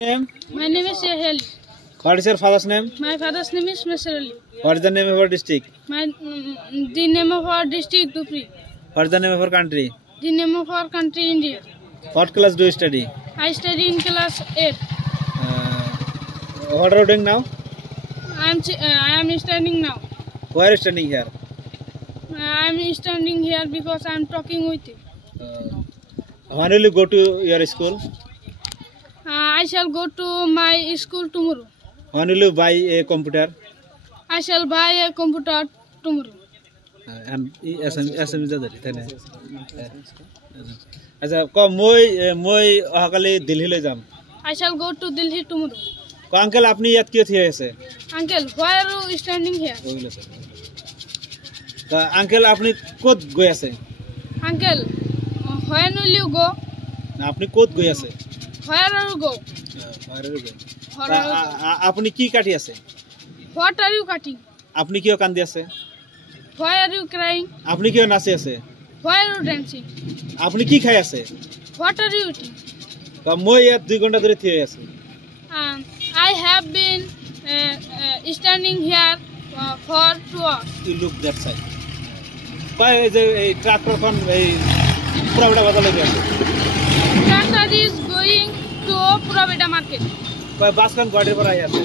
Name? My name is Sahel. What is your father's name? My father's name is Mr. Ali. What is the name of your district? The name of our district Dupri. What is the name of your country? The name of our country India. What class do you study? I study in class 8. What are you doing now? I am standing now. Why are you standing here? I am standing here because I am talking with you. When will you go to your school? I shall go to my school tomorrow. When will you buy a computer? I shall buy a computer tomorrow. And SM is the अच्छा को moi अहकले Delhi ले जाम I shall go to Delhi tomorrow. को uncle अपनी याद क्यों थी ऐसे Uncle, why are you standing here? तो अंकल अपनी कोड गया से Uncle, when will you go? अपनी कोड गया से Where are you go? अपनी की काटी আছে What are you cutting? আপনি কিয় কান্দি আছে Why are you crying? আপনি কিয় নাচি আছে Why are you dancing? আপনি কি খাই আছে What are you eating? মই ইয়াত 2 ঘন্টা ধরে থিয়ে আছি I have been standing here for 2 hours. You look that side. কয় এই যে এই ট্রাক্টরখন এই পুরাবড়া বাজার লাগি আছে Tractor is going to Puraveda market. কয় বাসখান গাড়ির পর আই আছে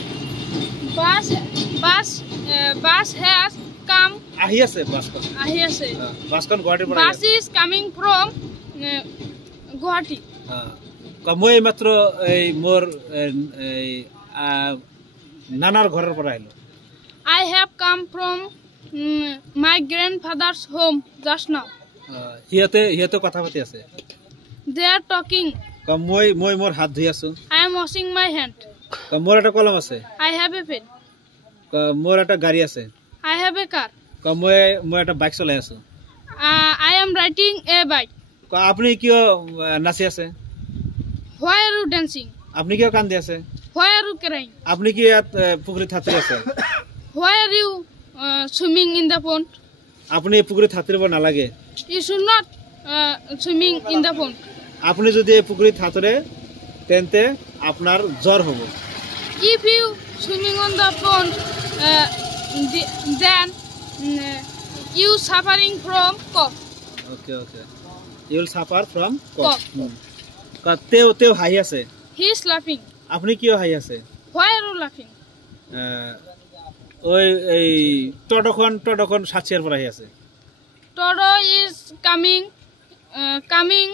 Bus has come. আহি আছে বাসখান Here say. বাসখান গাড়ির পর Bus is coming from Guwahati. কয় মই মাত্র এই মোর এই নানার ঘরের পর আইলো I have come from my grandfather's home just now. হিয়াতে কথা পাতি আছে They are talking. কয় মই মোর হাত ধুই আছো I am washing my hand. কয় মোর একটা কলম আছে I have a pen. কয় মোর একটা গাড়ি আছে I have a car. কয় মই একটা বাইক চলাই আছো I am riding a bike. কয় আপনি কিয় নাচি আছে Why are you dancing? আপনি কিয় কান্দি আছে Why are you crying? আপনি কি ইয়াত পুকুরে থাতরি আছে Why are you swimming in the pond? আপনি পুকুরে থাতরিব না লাগে You should not swimming in the pond. আপনি যদি পুকুরে থাতরে তেনতে আপনার জ্বর হবে If you swimming on the pond, then you suffering from cough. Okay you will suffer from Cough. কফ তেও হাই আছে He is laughing. আপনি কিয় হাই আছে Why are you laughing? ওই এই টডখন সাচিয়ার পর হাই আছে Todo is coming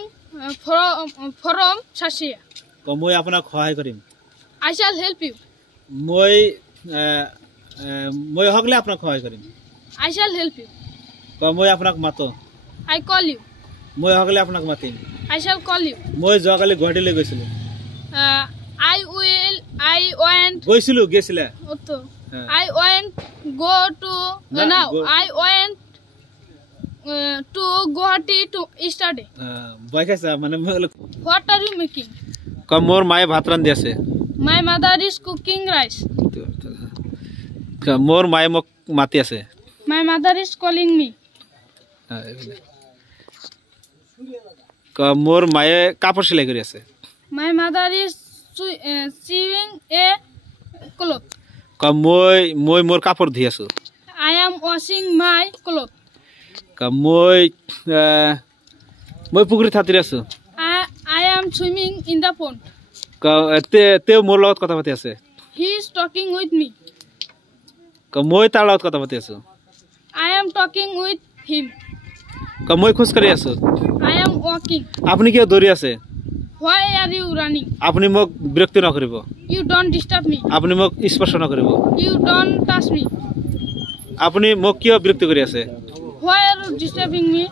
from Shashia. মই আপোনাক সহায় কৰিম I shall help you. মই হকলে আপোনাক সহায় কৰিম I shall help you. মই আপোনাক মাতো I call you. মই হকলে আপোনাক মাতিম I shall call you. মই যোৱাকালি গুৱাহাটীলৈ গৈছিলো I went. গেছিলা I went go to now. I went to Guwahati to yesterday. ভয় খাইছা মানে What are you making? মোর মায়ে ভাত রান্ধি আছে My mother is cooking rice. মোর মায়ে মোক মাতি আছে My mother is calling me. মোর মায়ে কাপড় সেলাই কৰি আছে My mother is sewing a cloth. মই মোর কাপড় ধুই আছো I am washing my cloth. মই পুকুরে থাতরি আছো I am swimming in the pond. তেও মোর লগত কথা পাতি আছে He is talking with me. মই তার লগত কথা পাতি আছো I am talking with him. মই খোজ কাঢ়ি আছো I am walking. আপনি কিয় দৌৰি আছে Why are you running? আপনি মোক বিৰক্তি নকৰিব You don't disturb me. আপনি মোক স্পৰ্শ নকৰিব You don't touch me. আপনি মোক কিয় বিৰক্তি কৰি আছে Why are you disturbing me?